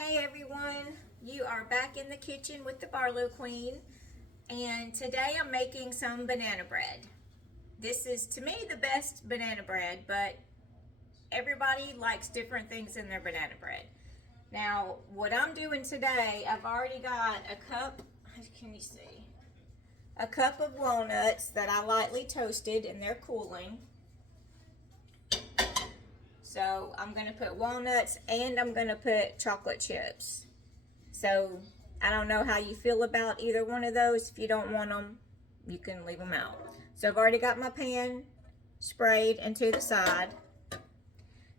Hey everyone, you are back in the kitchen with the Barlow Queen, and today I'm making some banana bread. This is to me the best banana bread, but everybody likes different things in their banana bread. Now what I'm doing today, I've already got a cup, can you see? A cup of walnuts that I lightly toasted and they're cooling. So I'm going to put walnuts and I'm going to put chocolate chips. So I don't know how you feel about either one of those. If you don't want them, you can leave them out. So I've already got my pan sprayed and to the side.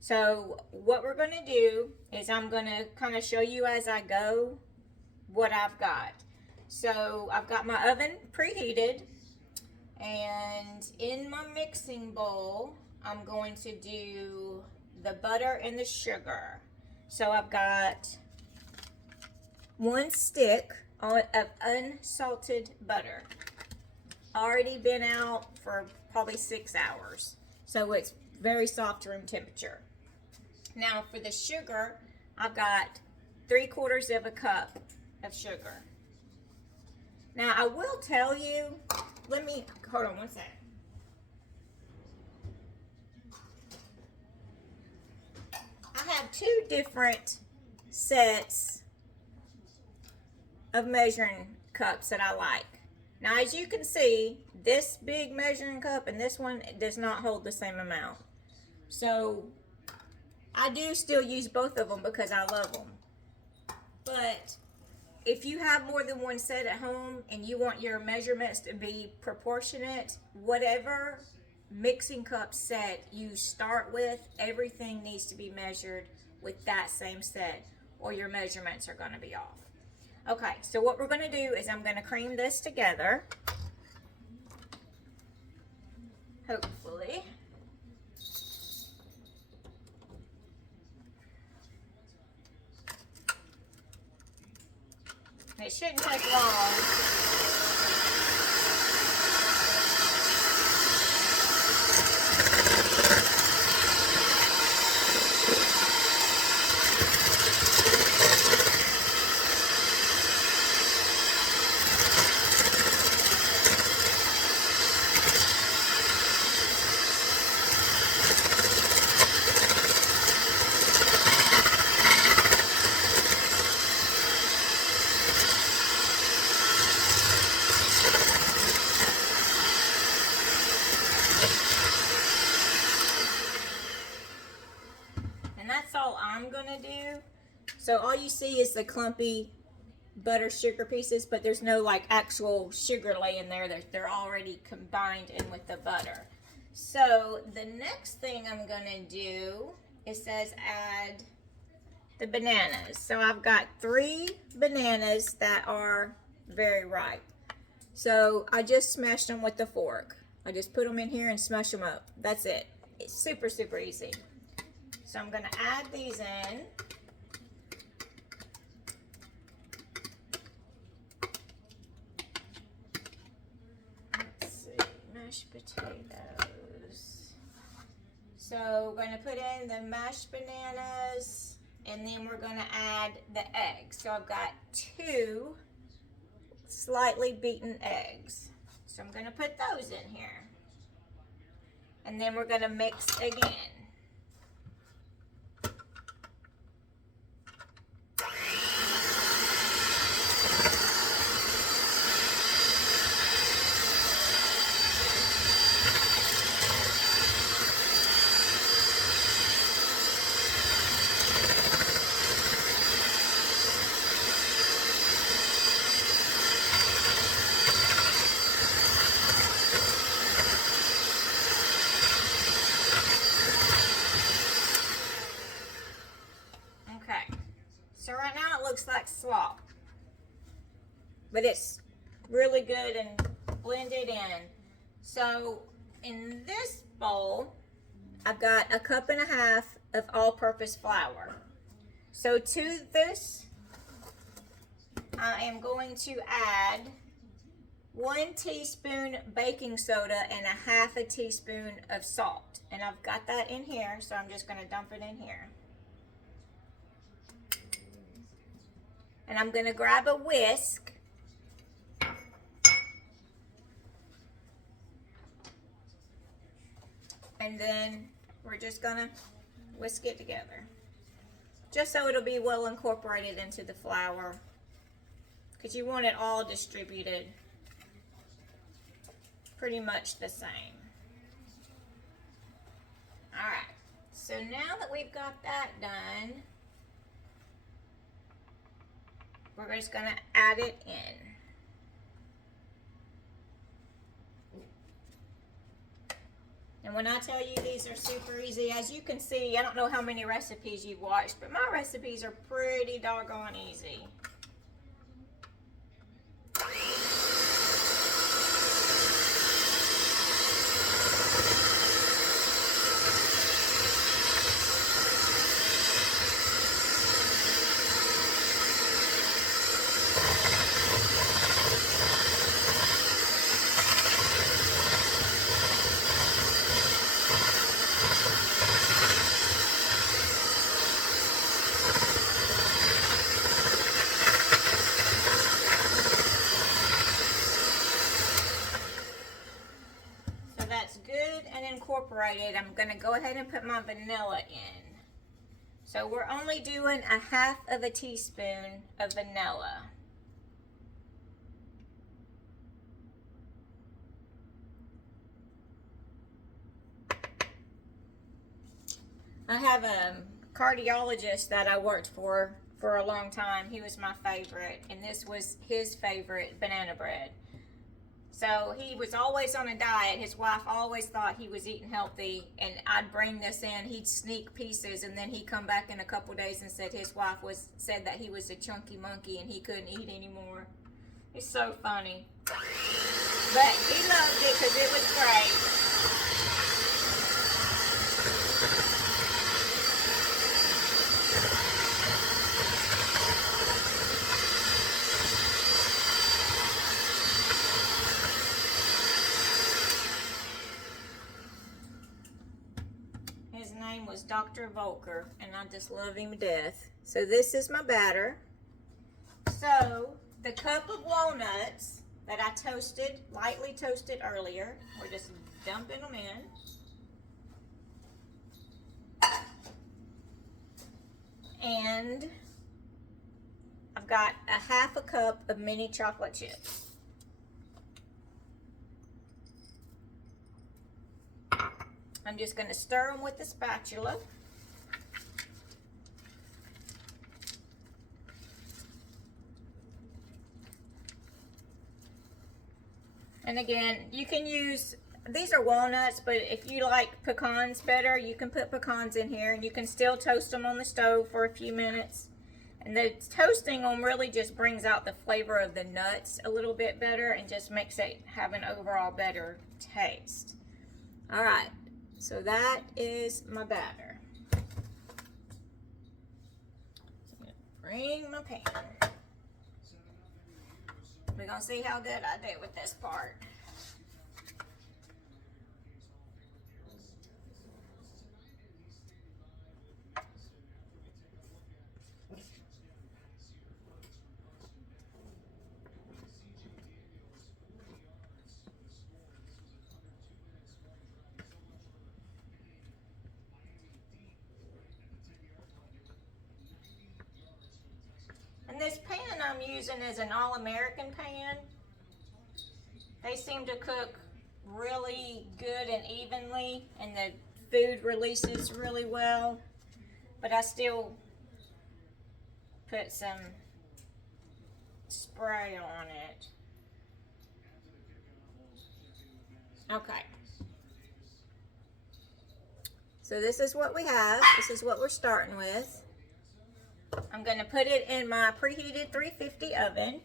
So what we're going to do is I'm going to kind of show you as I go what I've got. So I've got my oven preheated, and in my mixing bowl I'm going to do the butter and the sugar. So I've got 1 stick of unsalted butter, already been out for probably 6 hours, so it's very soft room temperature. Now for the sugar, I've got 3/4 of a cup of sugar. Now I will tell you, hold on one second. I have 2 different sets of measuring cups that I like. Now as you can see, this big measuring cup and this one does not hold the same amount. So I do still use both of them because I love them. But if you have more than one set at home and you want your measurements to be proportionate, whatever mixing cup set you start with, everything needs to be measured with that same set or your measurements are going to be off. Okay, so what we're going to do is I'm going to cream this together, hopefully. It shouldn't take long. And that's all I'm gonna do. So all you see is the clumpy butter sugar pieces, but there's no like actual sugar laying there. They're already combined in with the butter. So the next thing I'm gonna do, it says add the bananas. So I've got 3 bananas that are very ripe. So I just smashed them with the fork. I just put them in here and smash them up. That's it. It's super, super easy. So I'm going to add these in. Let's see, mashed potatoes. So we're going to put in the mashed bananas, and then we're going to add the eggs. So I've got 2 slightly beaten eggs. So I'm going to put those in here. And then we're going to mix again. So right now it looks like slop, but it's really good and blended in. So in this bowl, I've got 1.5 cups of all-purpose flour. So to this, I am going to add 1 teaspoon baking soda and 1/2 teaspoon of salt. And I've got that in here, so I'm just going to dump it in here. And I'm going to grab a whisk. And then we're just going to whisk it together. Just so it'll be well incorporated into the flour. Because you want it all distributed pretty much the same. Alright, so now that we've got that done, we're just going to add it in. And when I tell you these are super easy, as you can see, I don't know how many recipes you've watched, but my recipes are pretty doggone easy. That's good and incorporated. I'm going to go ahead and put my vanilla in. So we're only doing 1/2 teaspoon of vanilla. I have a cardiologist that I worked for a long time. He was my favorite, and this was his favorite banana bread. So he was always on a diet. His wife always thought he was eating healthy, and I'd bring this in. He'd sneak pieces, and then he'd come back in a couple days and said his wife said that he was a chunky monkey and he couldn't eat anymore. It's so funny. But he loved it because it was great. His name was Dr. Volker, and I just love him to death. So this is my batter. So the cup of walnuts that I toasted, lightly toasted earlier, we're just dumping them in. And I've got 1/2 cup of mini chocolate chips. I'm just going to stir them with the spatula. And again, you can use, these are walnuts, but if you like pecans better, you can put pecans in here, and you can still toast them on the stove for a few minutes. And the toasting them really just brings out the flavor of the nuts a little bit better and just makes it have an overall better taste. All right. So that is my batter. So I'm going to bring my pan. We're going to see how good I do with this part. And this pan I'm using is an all-American pan. They seem to cook really good and evenly, and the food releases really well. But I still put some spray on it. Okay. So this is what we have. This is what we're starting with. I'm going to put it in my preheated 350 oven.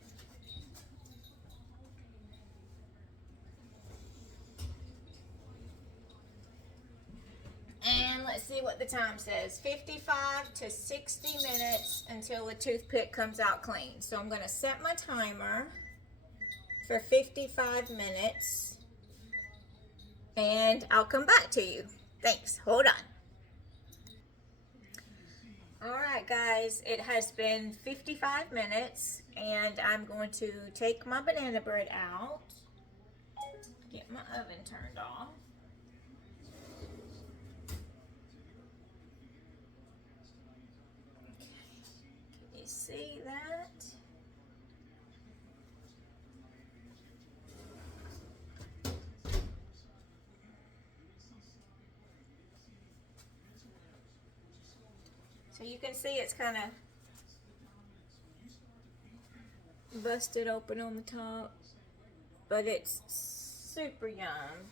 And let's see what the time says. 55 to 60 minutes until the toothpick comes out clean. So I'm going to set my timer for 55 minutes. And I'll come back to you. Thanks. Hold on. Alright guys, it has been 55 minutes and I'm going to take my banana bread out, get my oven turned off. Okay. Can you see that? So you can see it's kind of busted open on the top, but it's super yum.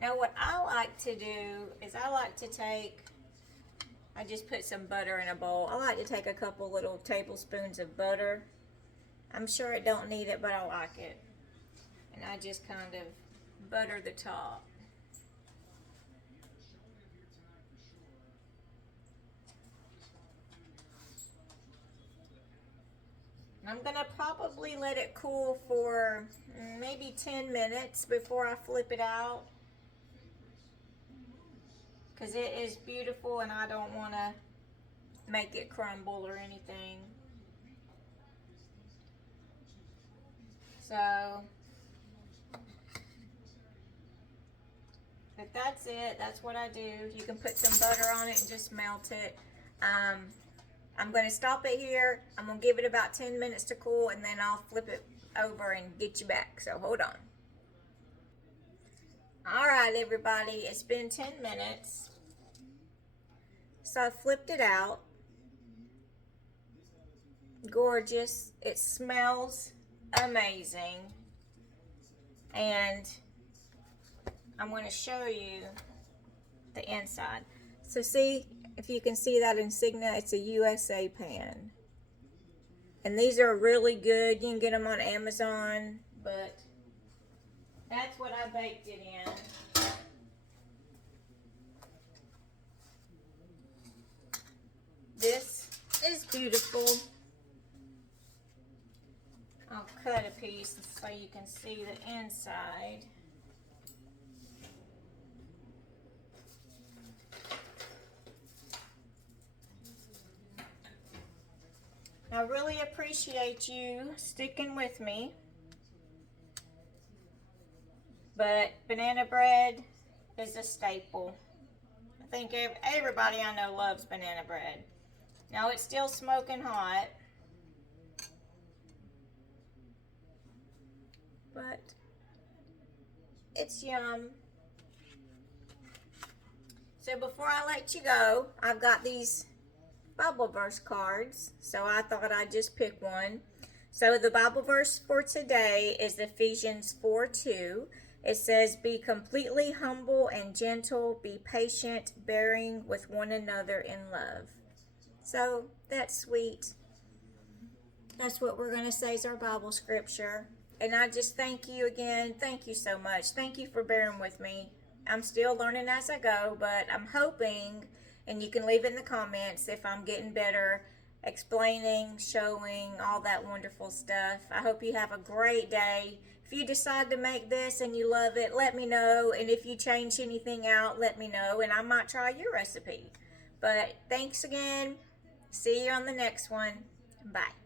Now what I like to do is I just put some butter in a bowl. I like to take a couple little tablespoons of butter. I'm sure it don't need it, but I like it. And I just kind of butter the top. I'm gonna probably let it cool for maybe 10 minutes before I flip it out, because it is beautiful and I don't want to make it crumble or anything. So, but that's it. That's what I do. You can put some butter on it and just melt it. I'm going to stop it here. I'm going to give it about 10 minutes to cool, and then I'll flip it over and get you back. So hold on. Alright everybody, it's been 10 minutes. So I flipped it out. Gorgeous. It smells amazing. And I'm going to show you the inside. So see, if you can see that insignia, it's a USA pan. And these are really good. You can get them on Amazon, but that's what I baked it in. This is beautiful. I'll cut a piece so you can see the inside. I really appreciate you sticking with me. But banana bread is a staple. I think everybody I know loves banana bread. Now it's still smoking hot, but it's yum. So before I let you go, I've got these Bible verse cards, so I thought I'd just pick one. So the Bible verse for today is Ephesians 4:2. It says, "Be completely humble and gentle, be patient, bearing with one another in love." So that's sweet. That's what we're going to say is our Bible scripture. And I just thank you again. Thank you so much. Thank you for bearing with me. I'm still learning as I go, but I'm hoping, and you can leave it in the comments if I'm getting better explaining, showing, all that wonderful stuff. I hope you have a great day. If you decide to make this and you love it, let me know. And if you change anything out, let me know, and I might try your recipe. But thanks again. See you on the next one. Bye.